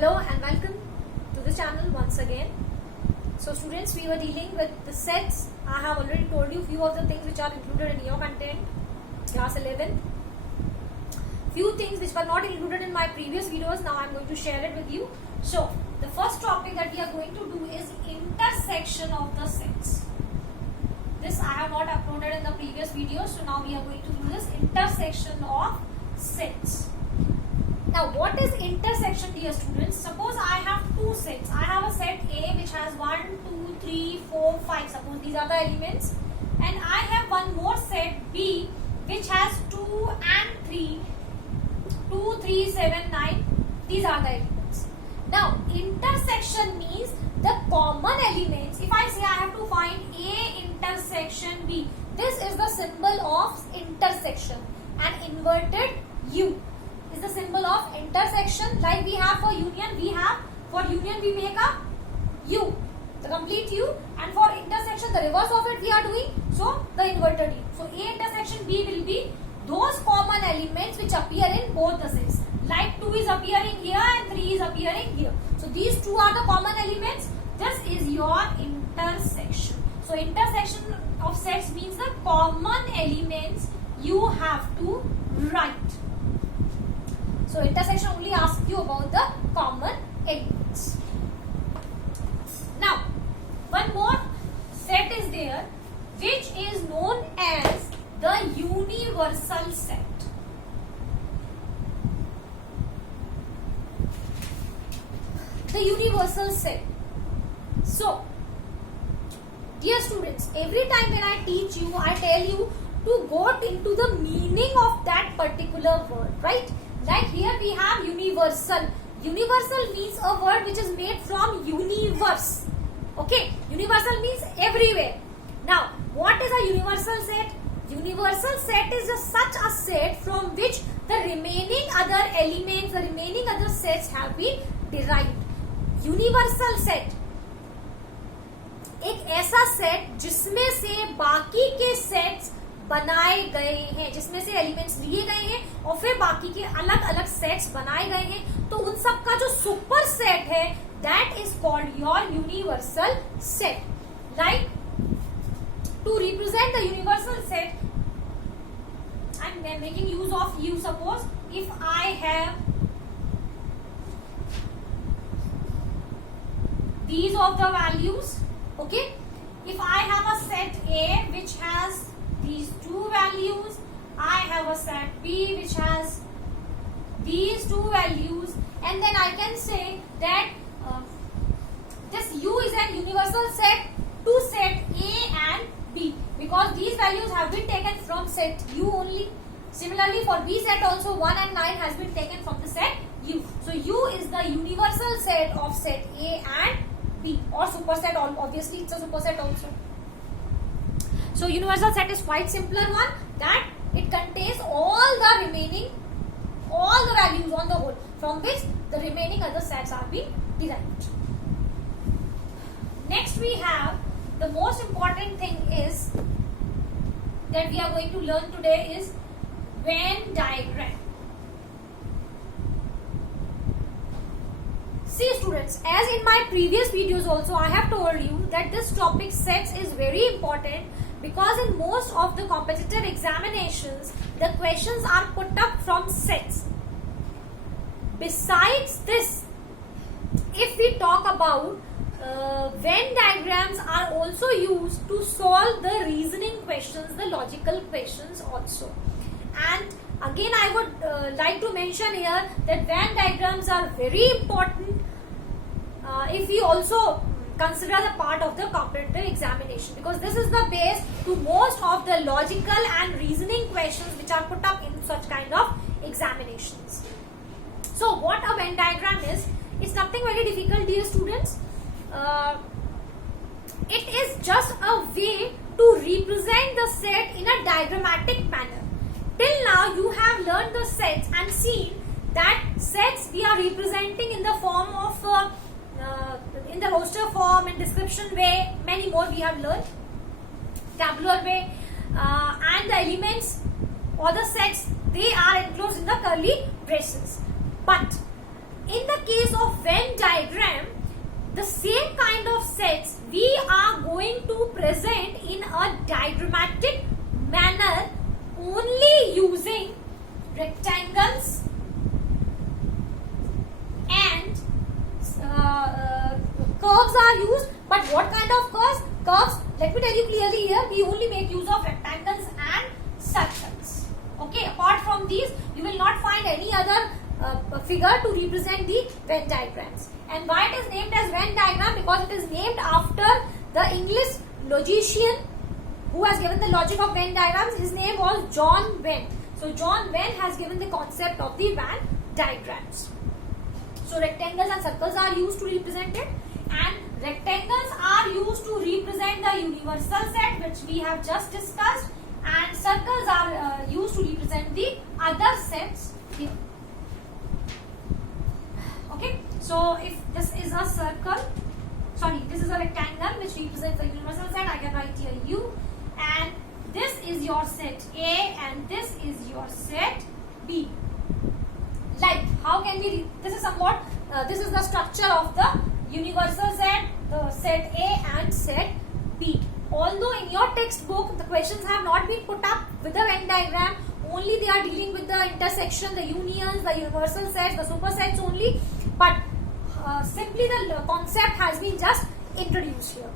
Hello and welcome to the channel once again. So students, we were dealing with the sets. I have already told you few of the things which are included in your content, class 11. Few things which were not included in my previous videos, now I am going to share it with you. So the first topic that we are going to do is intersection of the sets. This I have not uploaded in the previous video, so now we are going to do this intersection of sets. Now what is intersection, dear students? Suppose I have two sets. I have a set A which has 1, 2, 3, 4, 5. Suppose these are the elements. And I have one more set B which has 2 and 3. 2, 3, 7, 9. These are the elements. Now intersection means the common elements. If I say I have to find A intersection B, this is the symbol of intersection. And inverted U is the symbol of intersection. Like we have for union, we make a U, the complete U, and for intersection the reverse of it we are doing, so the inverted U. So A intersection B will be those common elements which appear in both the sets. Like 2 is appearing here and 3 is appearing here. So these two are the common elements. This is your intersection. So intersection of sets means the common elements you have to write. So intersection only asks you about the common elements. Now, one more set is there which is known as the universal set. The universal set. So, dear students, every time when I teach you, I tell you to go into the meaning of that particular word, right? Like here we have universal. Universal means a word which is made from universe. Okay, universal means everywhere. Now, what is a universal set? Universal set is just such a set from which the remaining other elements, the remaining other sets have been derived. Universal set एक ऐसा set जिसमें से बाकी के sets बनाए गए हैं, जिसमें से एलिमेंट्स लिए गए हैं और फिर बाकी के अलग अलग सेट्स बनाए गए हैं, तो उन सब का जो सुपर सेट है that is called your universal set. Like to represent the universal set I am making use of U. Suppose if I have these of the values, okay, if I have a set A which has these two values, I have a set B which has these two values, and then I can say that this U is an universal set to set A and B because these values have been taken from set U only. Similarly for B set also 1 and 9 has been taken from the set U. So U is the universal set of set A and B, or superset. Obviously it's a superset also. So universal set is quite simpler one, that it contains all the values on the whole from which the remaining other sets are being derived. Next we have the most important thing is that we are going to learn today is Venn diagram. See students, as in my previous videos also I have told you that this topic sets is very important because in most of the competitive examinations the questions are put up from sets. Besides this, if we talk about Venn diagrams are also used to solve the reasoning questions, the logical questions also. And again I would like to mention here that Venn diagrams are very important if we also consider the part of the competitive examination, because this is the base to most of the logical and reasoning questions which are put up in such kind of examinations. So what a Venn diagram is, it's nothing very difficult, dear students. It is just a way to represent the set in a diagrammatic manner. Till now you have learned the sets and seen that sets we are representing in the form of in the roster form, in description way, many more we have learned, tabular way, and the elements or the sets, they are enclosed in the curly braces. But in the case of Venn diagram, the same kind of sets we are going to present in a diagrammatic manner only using rectangles and curves are used. But what kind of curves? Let me tell you clearly here, we only make use of rectangles and circles. Okay, apart from these, you will not find any other figure to represent the Venn diagrams. And why it is named as Venn diagram? Because it is named after the English logician who has given the logic of Venn diagrams. His name was John Venn. So John Venn has given the concept of the Venn diagrams. So rectangles and circles are used to represent it, and rectangles are used to represent the universal set which we have just discussed, and circles are used to represent the other sets here. Okay, so if this is a circle, this is a rectangle which represents the universal set, I can write here U, and this is your set A and this is your set B. Like, how can we, this is somewhat, this is the structure of the universal set, the set A and set B. Although in your textbook, the questions have not been put up with the Venn diagram, only they are dealing with the intersection, the unions, the universal sets, the supersets only, but simply the concept has been just introduced here.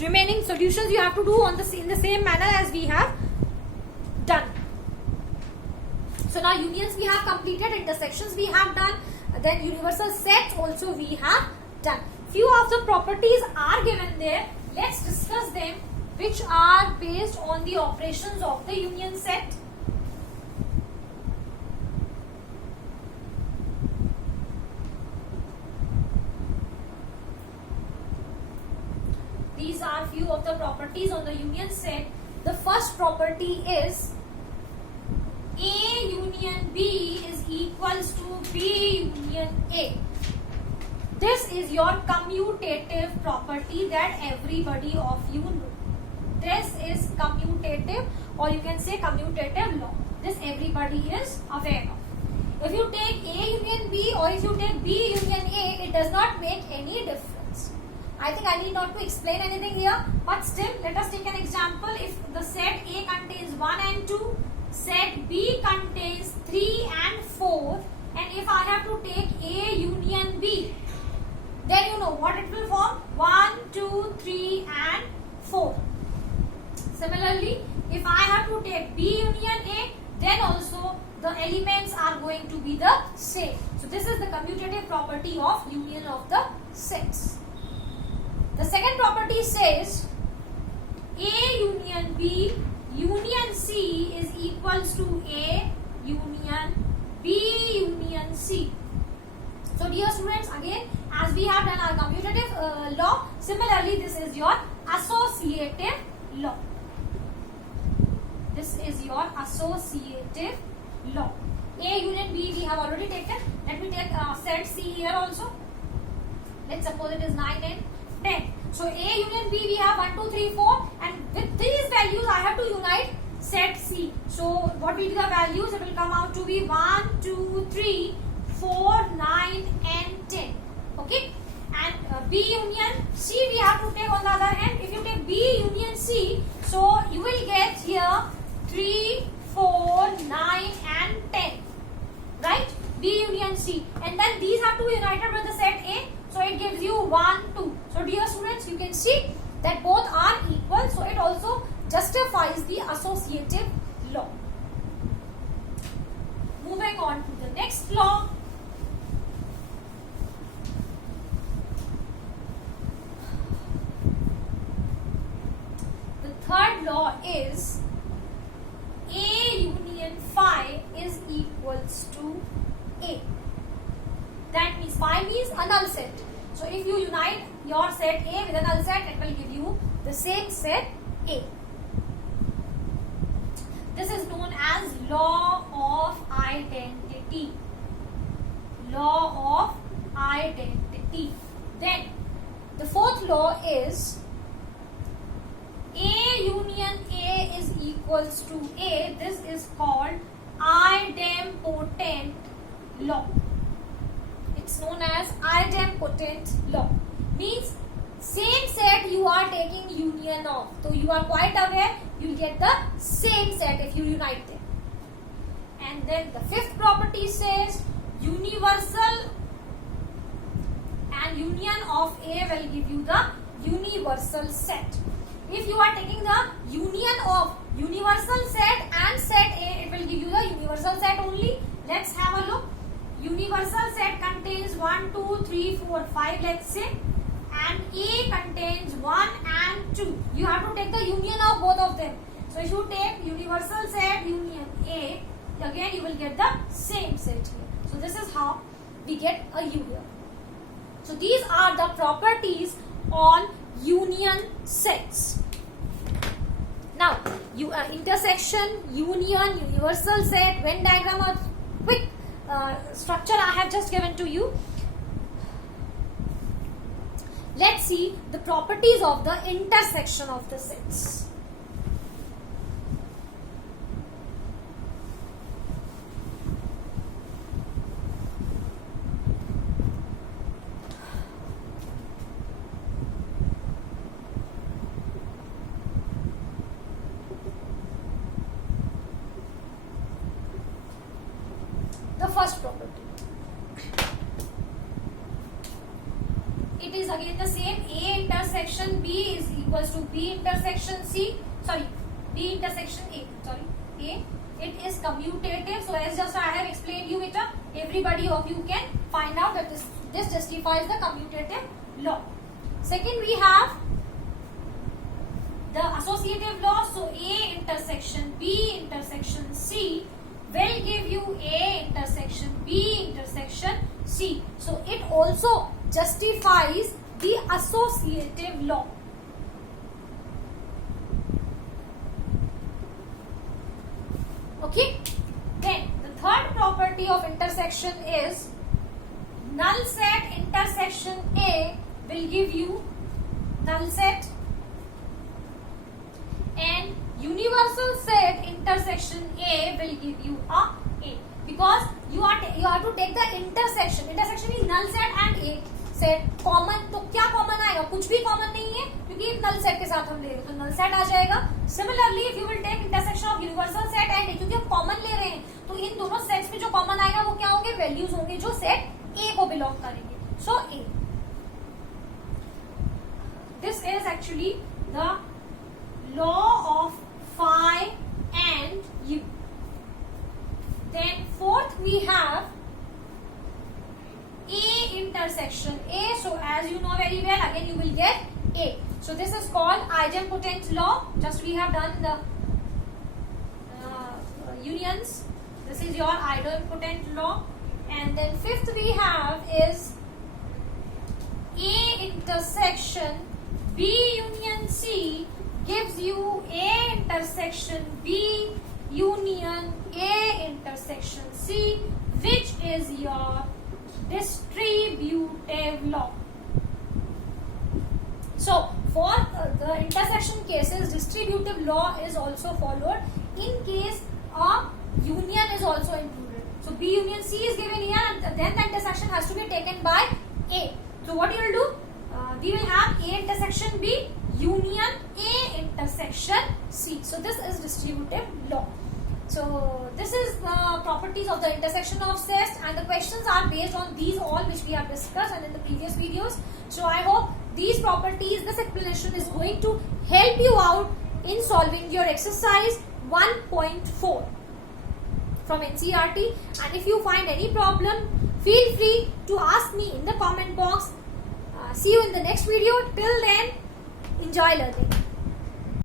Remaining solutions you have to do in the same manner as we have done. So now unions we have completed, intersections we have done, then universal sets also we have done. Few of the properties are given there. Let's discuss them, which are based on the operations of the union set. These are few of the properties on the union set. The first property is A union B is equals to B union A. This is your commutative property that everybody of you know. This is commutative, or you can say commutative law. This everybody is aware of. If you take A union B or if you take B union A, it does not make any difference. I think I need not to explain anything here, but still let us take an example. If the set A contains 1 and 2, set B contains 3 and 4, and if I have to take A union B, then you know what it will form: 1, 2, 3 and 4. Similarly, if I have to take B union A, then also the elements are going to be the same. So this is the commutative property of union of the sets. The second property says A union B union C is equals to A union B union C. So dear students, again, as we have done our commutative law, similarly this is your associative law. This is your associative law. A union B we have already taken. Let me take set C here also. Let's suppose it is 9 and 10. So A union B we have 1, 2, 3, 4, and with these values I have to unite set C. So what will be the values? It will come out to be 1, 2, 3, 4, 9 and 10. Okay, and B union C we have to take on the other hand. If you take B union C, so you will get here 3, 4, 9 and 10, right? B union C, and then these have to be united with the set A, so it gives you 1, 2. So dear students, you can see that both are equal, so it also justifies the associative law. Moving on to the next law. The third law is A union phi is equals to A. That means phi means a null set. So if you unite your set A with a null set, it will give you the same set A. This is known as law of identity. Law of identity. Then the fourth law is A union A is equals to A. This is called idempotent law. idempotent law means same set you are taking union of. So you are quite aware you will get the same set if you unite them. And then the fifth property says universal and union of A will give you the universal set. If you are taking the union of universal set and set A, it will give you the universal set only. Let's have a look. Universal set contains 1, 2, 3, 4, 5, let's say, and A contains 1 and 2. You have to take the union of both of them. So if you take universal set union A, again you will get the same set here. So this is how we get a U here. So these are the properties on union sets. Now, intersection, union, universal set, Venn diagram, or quick structure I have just given to you. Let's see the properties of the intersection of the sets. The first property. It is again the same. A intersection B is equals to B intersection C. Sorry, B intersection A. Sorry, A. It is commutative. So as just I have explained you it, everybody of you can find out that this justifies the commutative law. Second, we have the associative law. So A intersection B intersection C will give you A intersection B intersection C. So it also justifies the associative law. Okay. Then the third property of intersection is null set intersection A will give you null set, and universal set intersection A will give you a A, because you have to take the intersection. Intersection is null set and A set common. तो क्या common आएगा? कुछ भी common नहीं है, क्योंकि null set के साथ हम ले रहे हैं तो नल सेट आ जाएगा. Similarly if you will take intersection of universal set and A, क्योंकि हम कॉमन ले रहे हैं तो इन दोनों सेट्स में जो कॉमन आएगा वो क्या होंगे? वैल्यूज होंगे जो सेट A को बिलोंग करेंगे. सो A. This is actually the law of phi and U. Then fourth we have A intersection A. So as you know very well, again you will get A. So this is called idempotent law. Just we have done the unions. This is your idempotent law. And then fifth we have is A intersection B union C gives you A intersection B union A intersection C, which is your distributive law. So for the intersection cases, distributive law is also followed in case a union is also included. So B union C is given here, and then the intersection has to be taken by A. So what you will do? We will have A intersection B union A intersection C. So this is distributive law. So this is the properties of the intersection of sets, and the questions are based on these all which we have discussed and in the previous videos. So I hope these properties, this explanation is going to help you out in solving your exercise 1.4 from NCERT. And if you find any problem, feel free to ask me in the comment box. See you in the next video. Till then, enjoy learning.